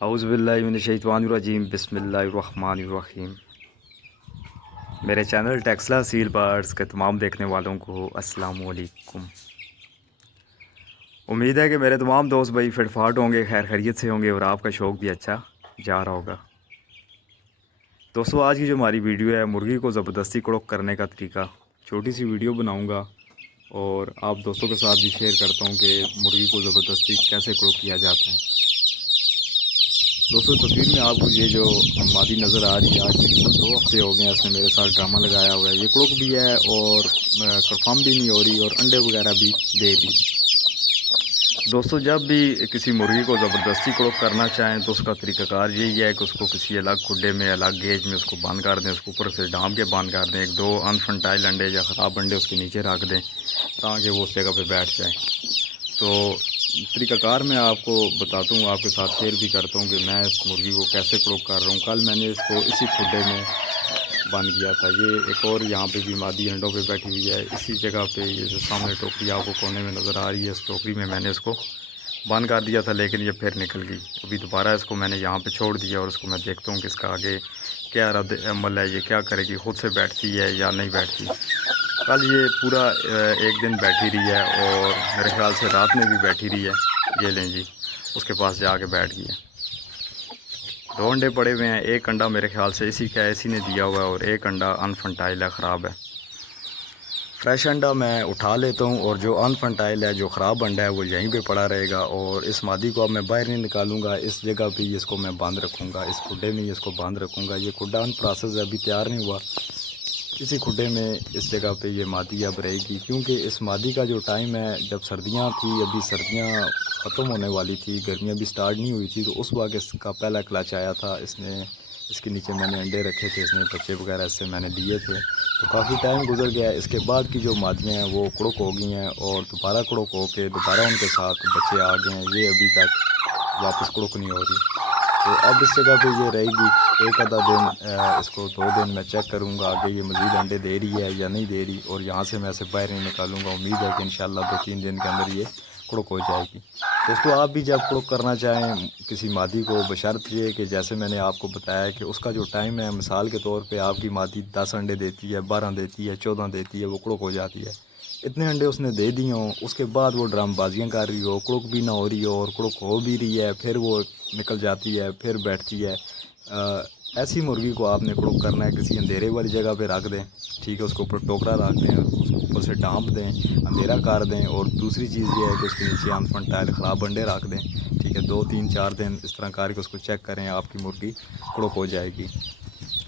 اعوذ باللہ من الشیطان الرجیم بسم اللہ الرحمن الرحیم۔ میرے چینل ٹیکسلا سیل برڈز کے تمام دیکھنے والوں کو السلام علیکم۔ امید ہے کہ میرے تمام دوست بھائی فٹ فاٹ ہوں گے، خیر خیریت سے ہوں گے اور آپ کا شوق بھی اچھا جا رہا ہوگا۔ دوستو آج کی جو ہماری ویڈیو ہے مرغی کو زبردستی کڑک کرنے کا طریقہ، چھوٹی سی ویڈیو بناؤں گا اور آپ دوستوں کے ساتھ بھی شیئر کرتا ہوں کہ مرغی کو زبردستی کیسے کڑک کیا جاتا ہے۔ دوستو تصویر میں آپ کو یہ جو مادی نظر آ رہی ہے، آج تقریباً 2 ہفتے ہو گئے ہیں اس نے میرے ساتھ ڈرامہ لگایا ہوا ہے۔ یہ کڑک بھی ہے اور کنفرم بھی نہیں ہو رہی اور انڈے وغیرہ بھی دے رہی ہے۔ دوستو جب بھی کسی مرغی کو زبردستی کڑک کرنا چاہیں تو اس کا طریقہ کار یہی ہے کہ اس کو کسی الگ کھڈے میں، الگ گیج میں اس کو بند کر دیں، اس کو اوپر سے ڈھانپ کے بند کر دیں، 1-2 انفنٹائل انڈے یا خراب انڈے اس کے نیچے رکھ دیں تاکہ وہ اس جگہ پہ بیٹھ جائے۔ تو طریقہ کار میں آپ کو بتاتا ہوں، آپ کے ساتھ شیئر بھی کرتا ہوں کہ میں اس مرغی کو کیسے کڑک کر رہا ہوں۔ کل میں نے اس کو اسی کھڈے میں بند کیا تھا۔ یہ ایک اور یہاں پہ بھی مادی انڈوں پہ بیٹھی ہوئی ہے، اسی جگہ پہ یہ جو سامنے ٹوکری آپ کو کونے میں نظر آ رہی ہے، اس ٹوکری میں نے اس کو بند کر دیا تھا لیکن یہ پھر نکل گئی۔ ابھی دوبارہ اس کو میں نے یہاں پہ چھوڑ دیا اور اس کو میں دیکھتا ہوں کہ اس کا آگے کیا رد عمل ہے، یہ کیا کرے گی، خود سے بیٹھتی ہے یا نہیں بیٹھتی۔ کل یہ پورا 1 دن بیٹھی رہی ہے اور میرے خیال سے رات میں بھی بیٹھی رہی ہے۔ یہ لیں جی، اس کے پاس جا کے بیٹھ گئی ہے۔ 2 انڈے پڑے ہوئے ہیں، 1 انڈا میرے خیال سے اسی نے دیا ہوا ہے اور 1 انڈا انفنٹائل ہے، خراب ہے۔ فریش انڈا میں اٹھا لیتا ہوں اور جو انفنٹائل ہے، جو خراب انڈا ہے، وہ یہیں پہ پڑا رہے گا اور اس مادی کو اب میں باہر نہیں نکالوں گا، اس جگہ پہ اس کو میں باندھ رکھوں گا، اس کھڈے میں اس کو باندھ رکھوں گا۔ یہ کھڈا ان پروسیس ابھی تیار نہیں ہوا، اسی کھڈے میں اس جگہ پہ یہ مادی اب رہے گی، کیونکہ اس مادی کا جو ٹائم ہے، جب سردیاں تھی، ابھی سردیاں ختم ہونے والی تھی، گرمیاں بھی سٹارٹ نہیں ہوئی تھی، تو اس وقت اس کا پہلا کلچ آیا تھا۔ اس کے نیچے میں نے انڈے رکھے تھے، اس نے بچے وغیرہ اس سے میں نے لیے تھے، تو کافی ٹائم گزر گیا ہے۔ اس کے بعد کی جو مادیاں ہیں وہ کڑک ہو گئی ہیں اور دوبارہ کڑک ہو کے دوبارہ ان کے ساتھ بچے آ گئے ہیں، یہ ابھی تک واپس کڑک نہیں ہو رہی۔ تو اب اس جگہ پہ یہ رہے گی 1 آدھا دن، اس کو 2 دن میں چیک کروں گا آگے یہ مزید انڈے دے رہی ہے یا نہیں دے رہی، اور یہاں سے میں اسے باہر نہیں نکالوں گا۔ امید ہے کہ انشاءاللہ 2-3 دن کے اندر یہ کڑک ہو جائے گی۔ دوستو آپ بھی جب کڑک کرنا چاہیں کسی مادی کو، بشرط یہ کہ جیسے میں نے آپ کو بتایا کہ اس کا جو ٹائم ہے، مثال کے طور پہ آپ کی مادی 10 انڈے دیتی ہے، 12 دیتی ہے، 14 دیتی ہے، وہ کڑک ہو جاتی ہے۔ اتنے انڈے اس نے دے دیے ہوں، اس کے بعد وہ ڈرام بازیاں کر رہی ہو، کڑک بھی نہ ہو رہی ہو اور کڑک ہو بھی رہی ہے، پھر وہ نکل جاتی ہے، پھر بیٹھتی ہے۔ ایسی مرغی کو آپ نے کڑک کرنا ہے کسی اندھیرے والی جگہ پہ رکھ دیں، ٹھیک ہے، اس کے اوپر ٹوکرا رکھ دیں، اس کو اوپر سے ڈھانپ دیں، اندھیرا کر دیں، اور دوسری چیز یہ ہے کہ اس کے نیچے انفنٹائل خراب انڈے رکھ دیں، ٹھیک ہے۔ 2-3-4 دن اس طرح کر کے اس کو چیک کریں، آپ کی مرغی کڑک ہو جائے گی۔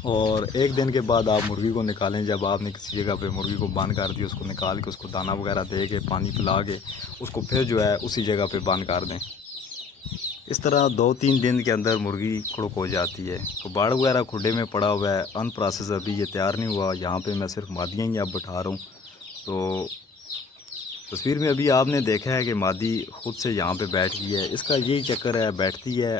اور 1 دن کے بعد آپ مرغی کو نکالیں، جب آپ نے کسی جگہ پہ مرغی کو بند کر دیا، اس کو نکال کے اس کو دانہ وغیرہ دے کے پانی پلا کے اس کو پھر جو ہے اسی جگہ پہ بند کر دیں۔ اس طرح 2-3 دن کے اندر مرغی کڑک ہو جاتی ہے۔ کباڑ وغیرہ کھڈے میں پڑا ہوا ہے، ان پروسیس ابھی یہ تیار نہیں ہوا، یہاں پہ میں صرف مادیاں ہی اب بٹھا رہا ہوں۔ تو تصویر میں ابھی آپ نے دیکھا ہے کہ مادی خود سے یہاں پہ بیٹھ گئی ہے، اس کا یہی چکر ہے، بیٹھتی ہے۔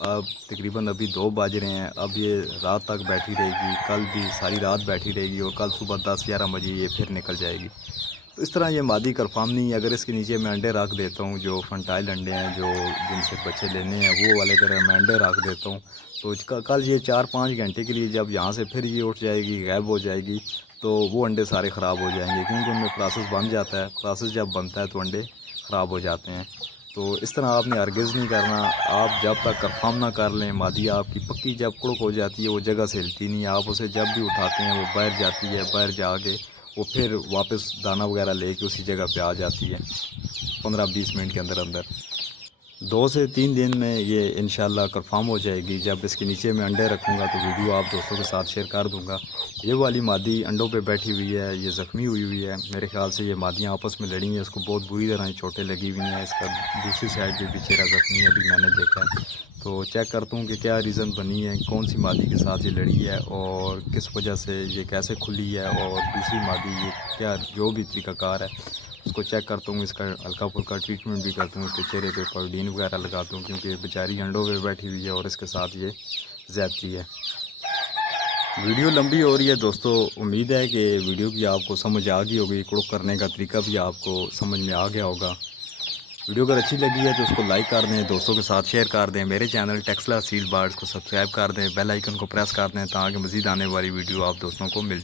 اب تقریباً ابھی 2 بج رہے ہیں، اب یہ رات تک بیٹھی رہے گی، کل بھی ساری رات بیٹھی رہے گی اور کل صبح 10-11 بجے یہ پھر نکل جائے گی۔ تو اس طرح یہ مادی کنفرم نہیں ہے۔ اگر اس کے نیچے میں انڈے رکھ دیتا ہوں، جو فرٹائل انڈے ہیں، جو جن سے بچے لینے ہیں، وہ والے اگر میں انڈے رکھ دیتا ہوں تو کل یہ 4-5 گھنٹے کے لیے جب یہاں سے پھر یہ اٹھ جائے گی، غائب ہو جائے گی، تو وہ انڈے سارے خراب ہو جائیں گے، کیونکہ ان میں پروسیس بن جاتا ہے، پروسیس جب بنتا ہے تو انڈے خراب ہو جاتے ہیں۔ تو اس طرح آپ نے ہرگز نہیں کرنا، آپ جب تک کنفرم نہ کر لیں مادی آپ کی پکی جب کڑک ہو جاتی ہے، وہ جگہ سے ہلتی نہیں ہے، آپ اسے جب بھی اٹھاتے ہیں وہ باہر جاتی ہے، باہر جا کے وہ پھر واپس دانہ وغیرہ لے کے اسی جگہ پہ آ جاتی ہے 15-20 منٹ کے اندر اندر۔ 2 سے 3 دن میں یہ انشاءاللہ کنفرم ہو جائے گی۔ جب اس کے نیچے میں انڈے رکھوں گا تو ویڈیو آپ دوستوں کے ساتھ شیئر کر دوں گا۔ یہ والی مادی انڈوں پہ بیٹھی ہوئی ہے، یہ زخمی ہوئی ہے، میرے خیال سے یہ مادیاں آپس میں لڑی ہیں، اس کو بہت بری طرح چوٹیں لگی ہوئی ہیں، اس کا دوسری سائڈ بھی چہرہ زخمی ہے، ابھی میں نے دیکھا ہے۔ تو چیک کرتا ہوں کہ کیا ریزن بنی ہے، کون سی مادی کے ساتھ یہ لڑی ہے اور کس وجہ سے یہ کیسے کھلی ہے، اور دوسری مادی یہ کیا، جو بھی طریقہ کار ہے اس کو چیک کرتا ہوں، اس کا ہلکا پھلکا ٹریٹمنٹ بھی کرتا ہوں، اس کے چہرے پہ پروڈین وغیرہ لگاتا ہوں، کیونکہ بیچاری انڈوں پہ بیٹھی ہوئی ہے اور اس کے ساتھ یہ زیادتی ہے۔ ویڈیو لمبی ہو رہی ہے دوستو، امید ہے کہ ویڈیو کی آپ کو سمجھ آ گئی ہوگی، کڑک کرنے کا طریقہ بھی آپ کو سمجھ میں آ گیا ہوگا۔ ویڈیو اگر اچھی لگی ہے تو اس کو لائک کر دیں، دوستوں کے ساتھ شیئر کر دیں، میرے چینل ٹیکسلا سیڈ بارڈز کو سبسکرائب کر دیں، بیل آئیکن کو پریس کر دیں تاکہ مزید آنے والی ویڈیو آپ دوستوں کو مل